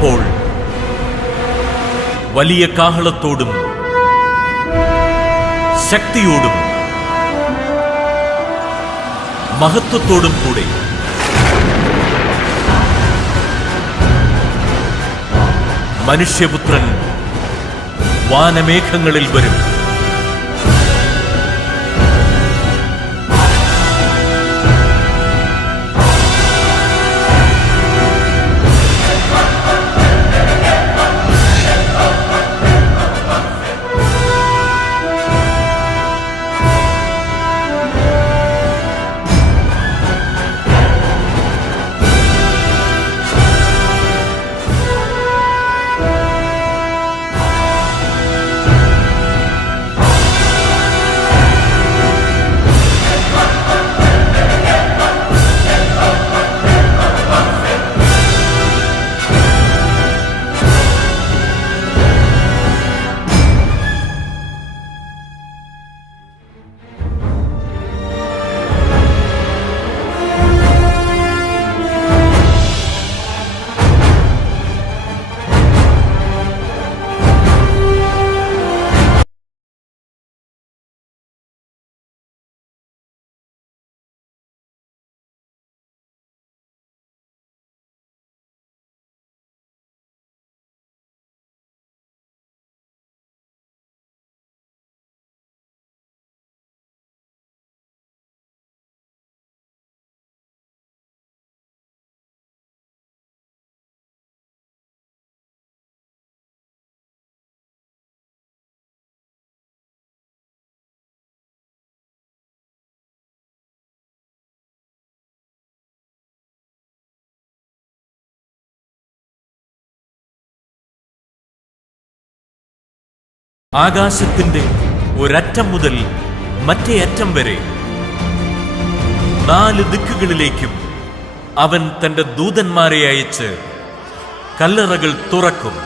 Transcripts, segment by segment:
അപ്പോൾ വലിയ കാഹളത്തോടും ശക്തിയോടും മഹത്വത്തോടും കൂടെ മനുഷ്യപുത്രൻ വാനമേഘങ്ങളിൽ വരും. ആകാശത്തിന്റെ ഒരറ്റം മുതൽ മറ്റേ അറ്റം വരെ 4 ദിക്കുകളിലേക്കും അവൻ തന്റെ ദൂതന്മാരെ അയച്ച് കല്ലറകൾ തുറക്കും.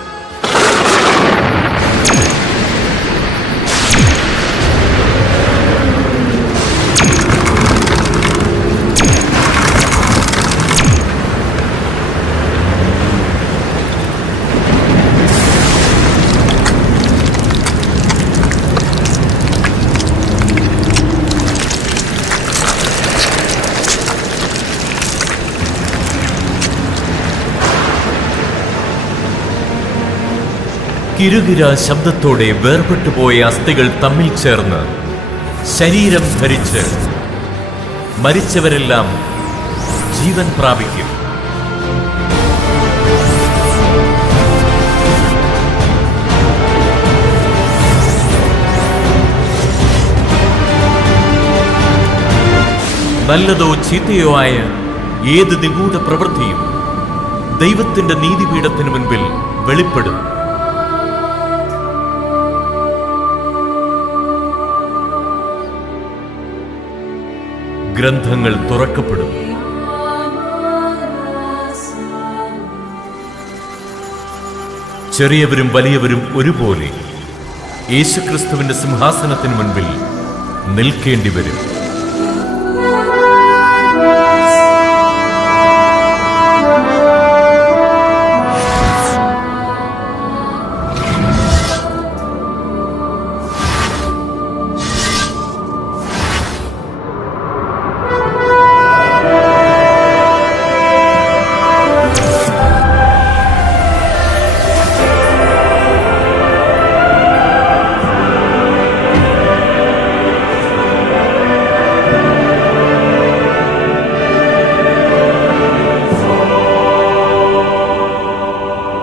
കിരുകിര ശബ്ദത്തോടെ വേർപെട്ടുപോയ അസ്ഥികൾ തമ്മിൽ ചേർന്ന് ശരീരം ധരിച്ച് മരിച്ചവരെല്ലാം ജീവൻ പ്രാപിക്കും. നല്ലതോ ചീത്തയോ ആയ ഏത് നിഗൂഢ പ്രവൃത്തിയും ദൈവത്തിന്റെ നീതിപീഠത്തിനു മുൻപിൽ വെളിപ്പെടും. ഗ്രന്ഥങ്ങൾ തുറക്കപ്പെടും. ചെറിയവരും വലിയവരും ഒരുപോലെ യേശുക്രിസ്തുവിന്റെ സിംഹാസനത്തിന് മുൻപിൽ നിൽക്കേണ്ടി വരും.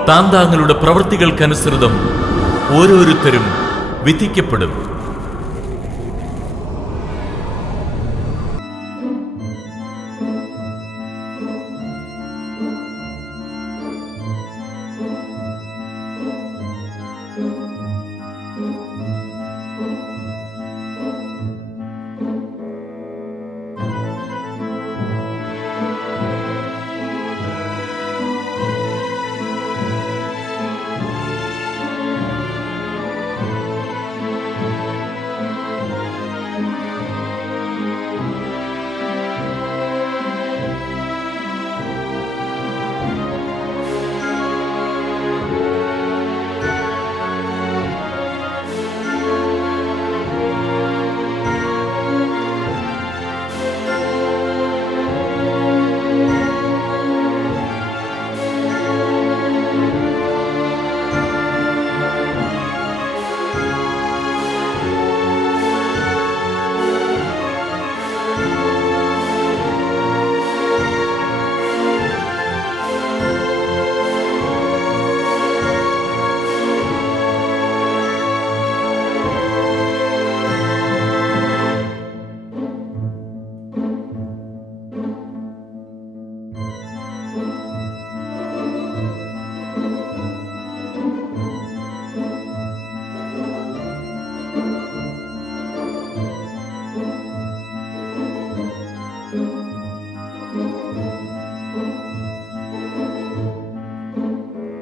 താന്താങ്ങളുടെ പ്രവൃത്തികൾക്കനുസൃതം ഓരോരുത്തരും വിധിക്കപ്പെടും.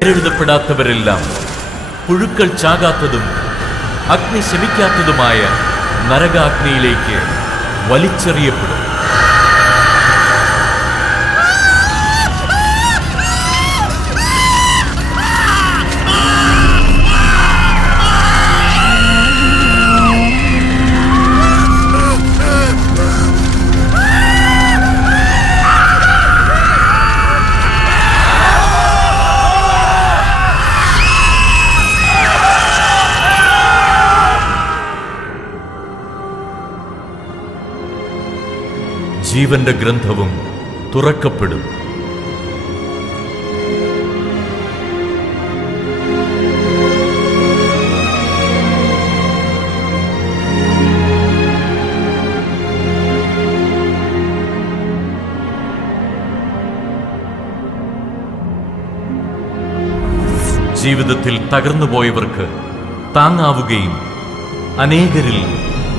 പേരെഴുതപ്പെടാത്തവരെല്ലാം പുഴുക്കൾ ചാകാത്തതും അഗ്നി ശമിക്കാത്തതുമായ നരകാഗ്നിയിലേക്ക് വലിച്ചെറിയപ്പെടും. ജീവന്റെ ഗ്രന്ഥവും തുറക്കപ്പെടും. ജീവിതത്തിൽ തകർന്നുപോയവർക്ക് താങ്ങാവുകയും അനേകരിൽ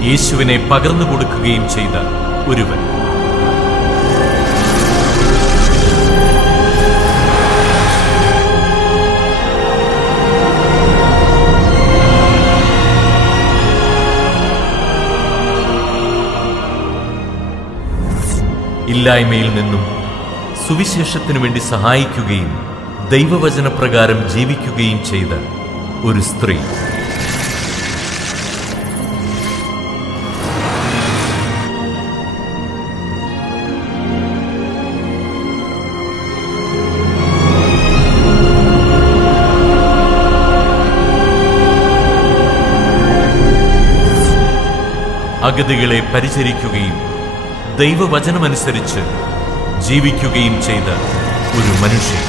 യേശുവിനെ പകർന്നു കൊടുക്കുകയും ചെയ്ത ഒരുവൻ. ഇല്ലായ്മയിൽ നിന്നും സുവിശേഷത്തിനു വേണ്ടി സഹായിക്കുകയും ദൈവവചനപ്രകാരം ജീവിക്കുകയും ചെയ്ത ഒരു സ്ത്രീ. അഗതികളെ പരിചരിക്കുകയും ദൈവവചനമനുസരിച്ച് ജീവിക്കുകയും ചെയ്ത ഒരു മനുഷ്യൻ.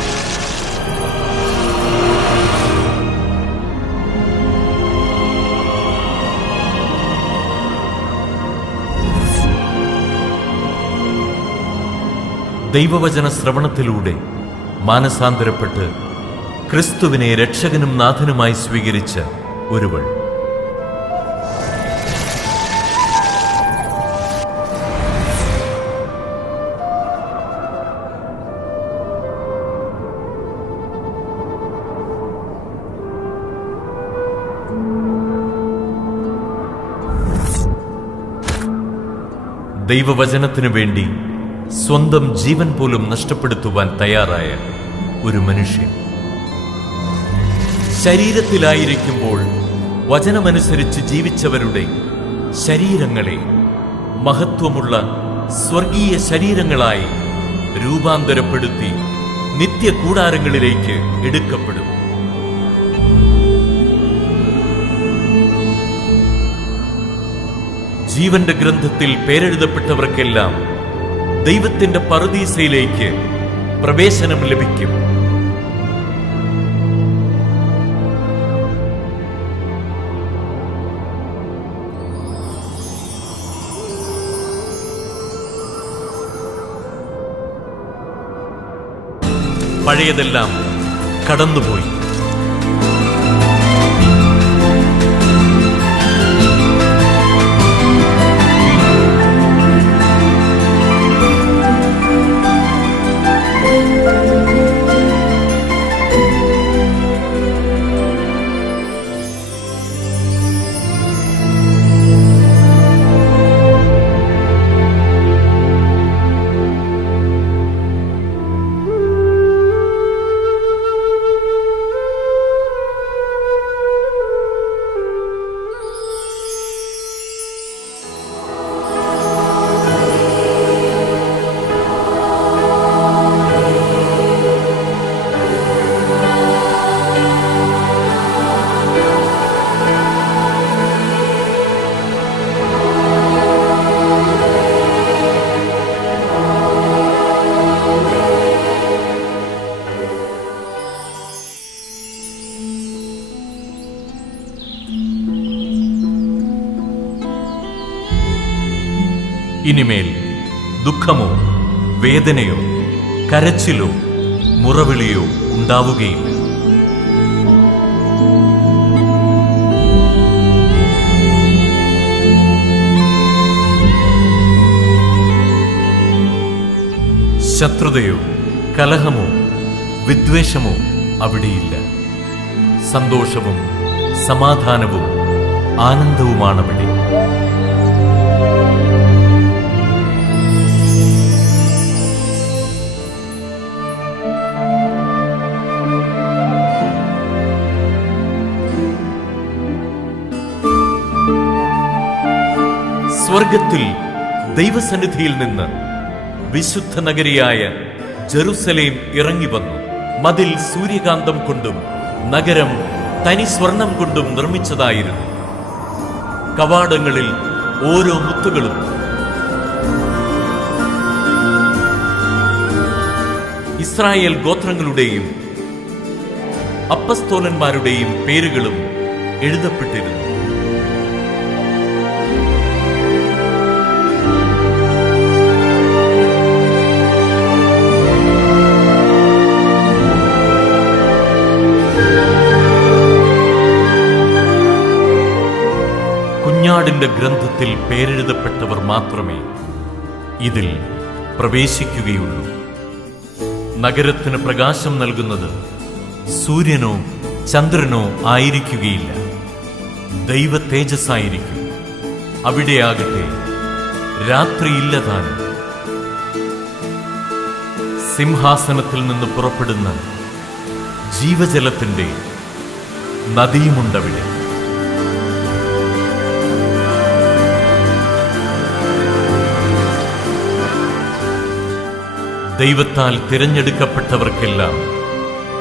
ദൈവവചന ശ്രവണത്തിലൂടെ മാനസാന്തരപ്പെട്ട് ക്രിസ്തുവിനെ രക്ഷകനും നാഥനുമായി സ്വീകരിച്ച ഒരുവൾ. ദൈവവചനത്തിനു വേണ്ടി സ്വന്തം ജീവൻ പോലും നഷ്ടപ്പെടുത്തുവാൻ തയ്യാറായ ഒരു മനുഷ്യൻ. ശരീരത്തിലായിരിക്കുമ്പോൾ വചനമനുസരിച്ച് ജീവിച്ചവരുടെ ശരീരങ്ങളെ മഹത്വമുള്ള സ്വർഗീയ ശരീരങ്ങളായി രൂപാന്തരപ്പെടുത്തി നിത്യകൂടാരങ്ങളിലേക്ക് എടുക്കപ്പെടും. ജീവന്റെ ഗ്രന്ഥത്തിൽ പേരെഴുതപ്പെട്ടവർക്കെല്ലാം ദൈവത്തിന്റെ പറുദീസയിലേക്ക് പ്രവേശനം ലഭിക്കും. പഴയതെല്ലാം കടന്നുപോയി. ഇനിമേൽ ദുഃഖമോ വേദനയോ കരച്ചിലോ മുറവിളിയോ ഉണ്ടാവുകയില്ല. ശത്രുതയോ കലഹമോ വിദ്വേഷമോ അവിടെയില്ല. സന്തോഷവും സമാധാനവും ആനന്ദവുമാണവിടെ. സ്വർഗത്തിൽ ദൈവസന്നിധിയിൽ നിന്ന് വിശുദ്ധ നഗരിയായ ജെറുസലേം ഇറങ്ങി വന്നു. മതിൽ സൂര്യകാന്തം കൊണ്ടും നഗരം തനി സ്വർണം കൊണ്ടും നിർമ്മിച്ചതായിരുന്നു. കവാടങ്ങളിൽ ഓരോ മുത്തുകളും ഇസ്രായേൽ ഗോത്രങ്ങളുടെയും അപ്പസ്തോലന്മാരുടെയും പേരുകളും എഴുതപ്പെട്ടിരുന്നു. കുഞ്ഞാടിന്റെ ഗ്രന്ഥത്തിൽ പേരെഴുതപ്പെട്ടവർ മാത്രമേ ഇതിൽ പ്രവേശിക്കുകയുള്ളൂ. നഗരത്തിന് പ്രകാശം നൽകുന്നത് സൂര്യനോ ചന്ദ്രനോ ആയിരിക്കുകയില്ല, ദൈവ തേജസ്സായിരിക്കും. അവിടെയാകട്ടെ രാത്രിയില്ലതാനും. സിംഹാസനത്തിൽ നിന്ന് പുറപ്പെടുന്ന ജീവജലത്തിന്റെ നദിയുമുണ്ടവിടെ. ദൈവത്താൽ തിരഞ്ഞെടുക്കപ്പെട്ടവർക്കെല്ലാം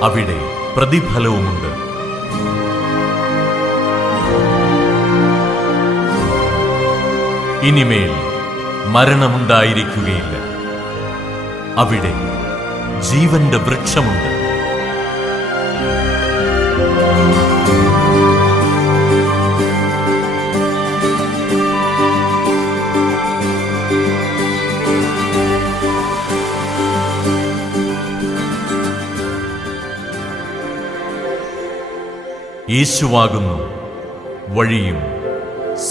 അവിടെ പ്രതിഫലവുമുണ്ട്. ഇനിമേൽ മരണമുണ്ടായിരിക്കുകയില്ല. അവിടെ ജീവന്റെ വൃക്ഷമുണ്ട്. യേശുവാകുന്നു വഴിയും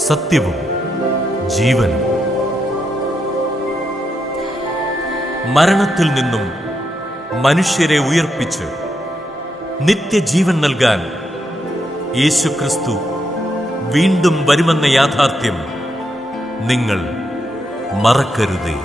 സത്യവും ജീവനും. മരണത്തിൽ നിന്നും മനുഷ്യരെ ഉയർപ്പിച്ച് നിത്യജീവൻ നൽകാൻ യേശുക്രിസ്തു വീണ്ടും വരുമെന്ന യാഥാർത്ഥ്യം നിങ്ങൾ മറക്കരുതേ.